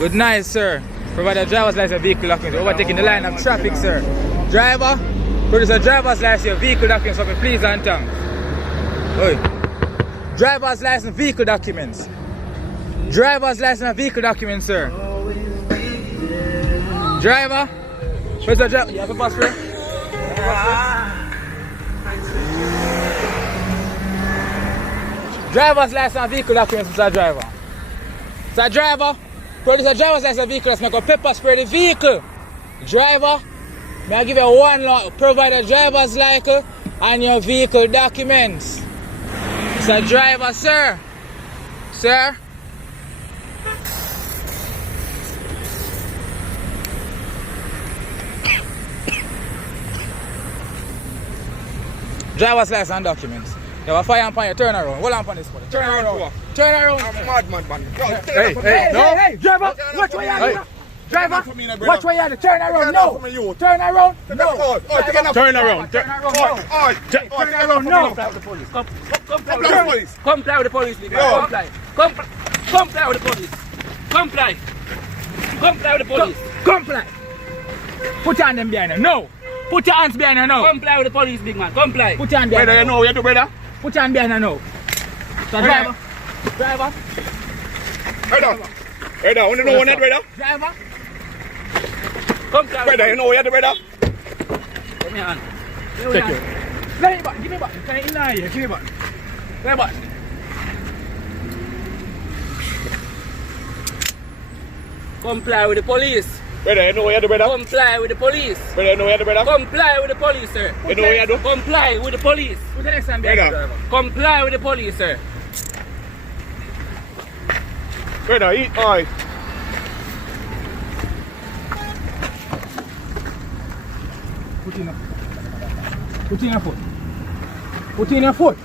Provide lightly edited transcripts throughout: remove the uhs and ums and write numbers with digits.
Good night, sir. Provide a driver's license, vehicle documents. Overtaking the line of traffic, sir. Driver, produce a driver's license, vehicle documents. Okay, please and thanks. Oi. Driver's license, vehicle documents. Driver's license and vehicle documents, sir. Driver, where's the driver? You have a pass for it? Driver's license and vehicle documents, Mr. Driver. Mr. Driver, produce a driver's license and vehicle documents. Make a pepper spray the vehicle. Driver, may I give you one law? Provide a driver's license and your vehicle documents. Mr. Driver, sir. Sir. Driver's license and documents. You have a fire on you, turn around. Hold on on this one. Turn around. Turn around. I'm a madman. Hey, driver, watch where you are. Driver, watch where you are. Turn around. No. Turn around. No. Turn around. Turn around. No. Comply with the police, nigga. Comply. Comply with the police. Comply. Comply with the police. Comply. Put your hand them behind you. No. Put your hands behind you now. Comply with the police, big man. Comply. Put your hand behind you. Brother, you know what you do, brother? Put your hand behind you now. So driver. Driver. Brother, you know what you do, brother? Driver. Comply. Brother, you know what you do, brother? Give me your hand. Take it. Let me back. Give me back. Can you deny here? Give me back. Let me back. Comply with the police. Brother, you know what you do, brother? Comply with the police. Brother, you know what you do, brother? Comply with the police, sir. You know what you do? Comply with the police. Put the next hand behind you, driver. Comply with the police, sir. Brother, eat eye. Put in your foot. Put in your foot.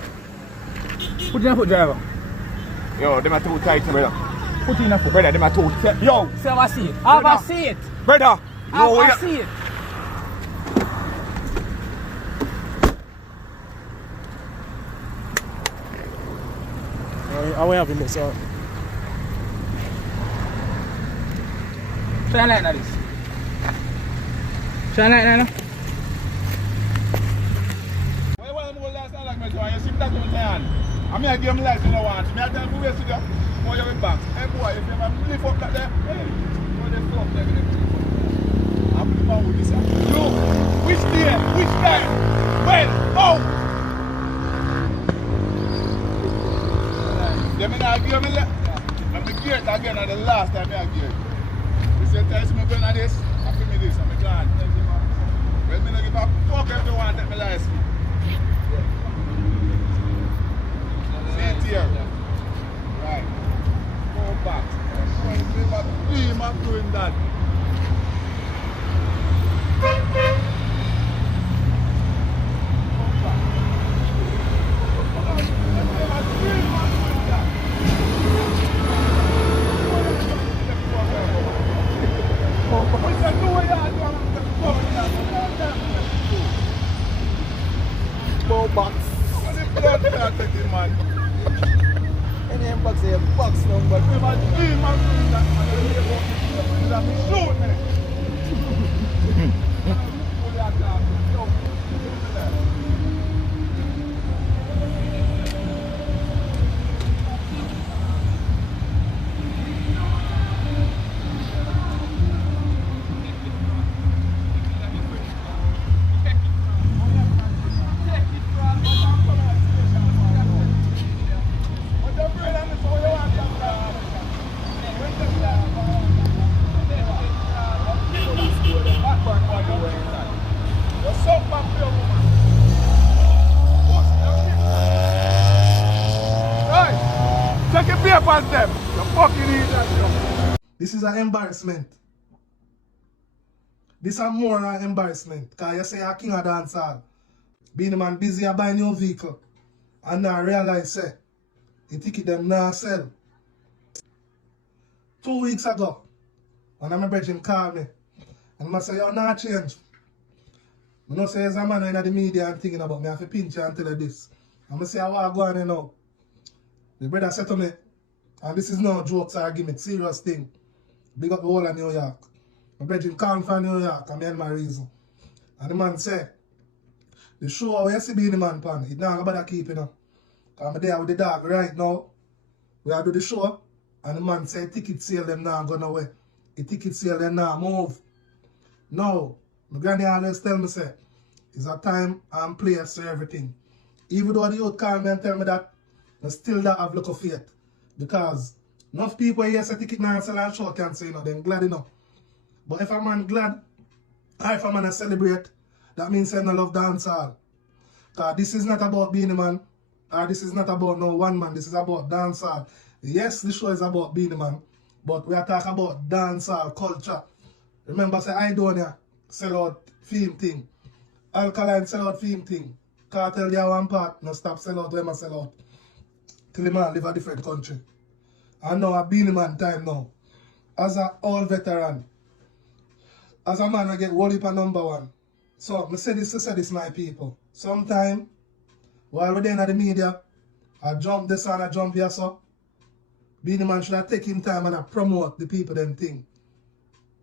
Put in your foot, driver. Yo, them are too tight, brother. Put in your foot. Brother, them are too tight. Yo, Say have a seat. Have a seat. brother. Have a seat. I will have him, sir. Shine light on this. Shine light on it. Why you want to go last night like me? You see that on my hand. I mean, I give him life in the want. I tell him who is it? Boy, you're back. Hey, boy, if you ever lift up that there, hey, go the floor, they're going to lift up. I'm the man with this. You, which day, which time, when, how? They may not give me left. I'm the gate again at the last time I give. You say, tell me going on this, I feel me this, I'm glad. Well, me not give a fuck if they want to take my license. See it here. Right. Go back. I never dream of doing that. Go back. Any box here, box number. Never dream of doing that, man. Let me shoot me. Check your papers, them. You fucking idiot. This is an embarrassment. This is more an embarrassment. Because you say you're king of dancehall. Being a man busy buying your vehicle. And now realize say, the ticket them now sell. 2 weeks ago, when my brother called me, and I say, you're not changed. I don't say there's a man in the media and thinking about me. I have to pinch you and tell you this. I'm going to say, I want to go on now. The brother said to me, and this is no jokes or gimmick, serious thing. Big up the whole of New York. My bedroom come from New York and me and my reason. And the man say, the show where you see Beenie Man pan, it not about keep, you know. Because I'm there with the dog right now. We are do the show. And the man say ticket sale them now gone away. The ticket sale them now move. No. My granny always tell me say, it's a time and place for everything. Even though the youth call me and tell me that, I still don't have look of faith. Because enough people here say ticket now sell and show can say, you know, them glad enough. But if a man glad, or if a man celebrate, that means I love dancehall. Because this is not about Beenie Man, or this is not about no one man, this is about dancehall. Yes, the show is about Beenie Man, but we are talking about dancehall culture. Remember, say I don't sell out theme thing. Alkaline sell out theme thing. Cartel there one part, no stop sell out when I sell out. Till the man live a different country. And now a Beenie Man time now. As an old veteran, as a man I get one heap of number one. So I say this my people. Sometime while we're there in the media, I jump this and I jump here so. Beenie Man should have taken time and I promote the people them thing.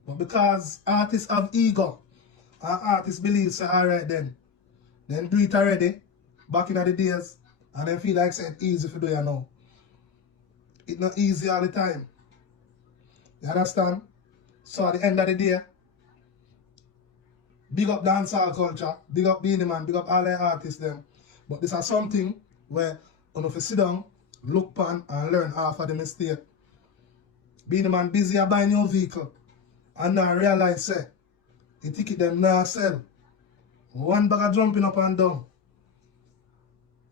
But because artists have ego and artists believe say alright then do it already back in the days and then feel like it's easy to do it now. It's not easy all the time. You understand? So at the end of the day, big up dancehall culture, big up Beenie Man, big up all the artists them. But this is something where you have to sit down, look upon and learn half of the mistake. Beenie Man busy a buy new vehicle and now realize say the ticket them now sell. One bag of jumping up and down.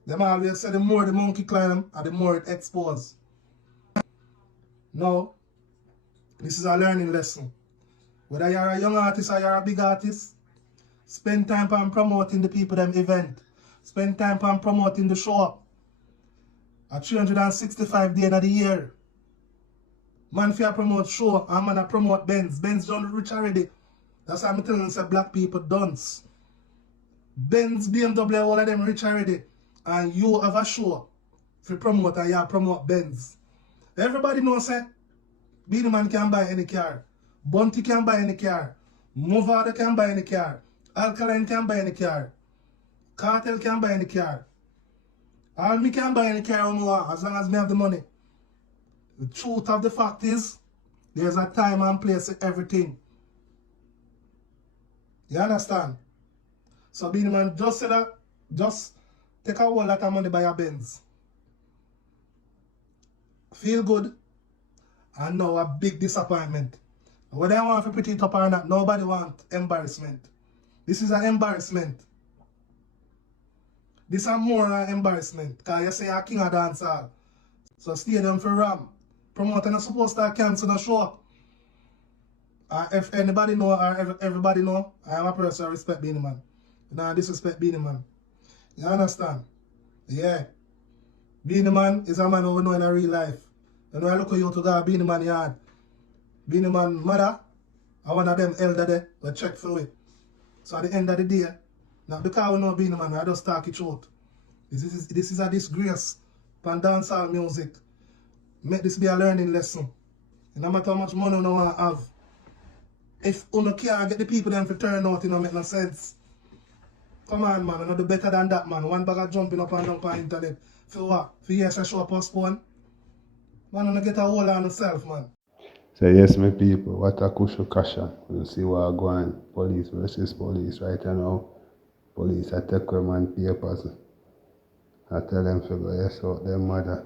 Them always say the more the monkey climb and the more it exposes. Now, this is a learning lesson. Whether you're a young artist or you're a big artist, spend time on promoting the people them event. Spend time on promoting the show. At 365 days of the year. Man for promote show and man promote Benz. Benz done rich already. That's why I'm telling you say black people dunce. Benz, BMW, all of them rich already. And you have a show for promote and you promote Benz. Everybody knows say Beenie Man can buy any car. Bunty can buy any car. Movada can buy any car. Alkaline can buy any car. Cartel can buy any car. All me can buy any car as long as me have the money. The truth of the fact is, there's a time and place for everything. You understand? So Beenie Man just say that, just take a whole lot of money buy a Benz. Feel good, and now a big disappointment. Whether I want to put it up or not, nobody wants embarrassment. This is an embarrassment. This is more an embarrassment. Because you say you're king of dancehall. So stay them for Ram. Promoter not supposed to cancel the show. If anybody know or everybody know, I am a person who respect Beenie Man. Now disrespect Beenie Man. You understand? Yeah. Beenie Man is a man who we know in a real life. And when I look at you to go Beenie Man yard, Beenie Man mother, I one of them elder there, we check for it. So at the end of the day, not because we know Beenie Man, I just talk it out. This is a disgrace for dancehall music. Make this be a learning lesson. And no matter how much money you want to have, if you can't get the people them to turn out, it don't make no sense. Come on, man, you know do better than that, man. One bag of jumping up and down on the internet. For what? For years a show postpone? Man, you get a hold on yourself, man. So yes, my people, what a cushion caution. We'll see what are going. Police versus police right now. Police I take them on papers. I tell them to go yes out their mother.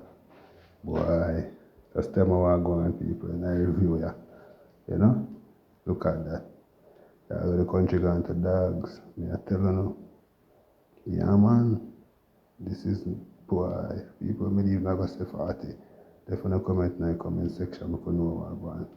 Boy, just tell me what going people and I review ya. You know? Look at that. That's where the country gone to dogs. Me I tell you now. Yeah man. This is boy. People may even go say 40. Definitely comment in the comment section if you know what I'm going.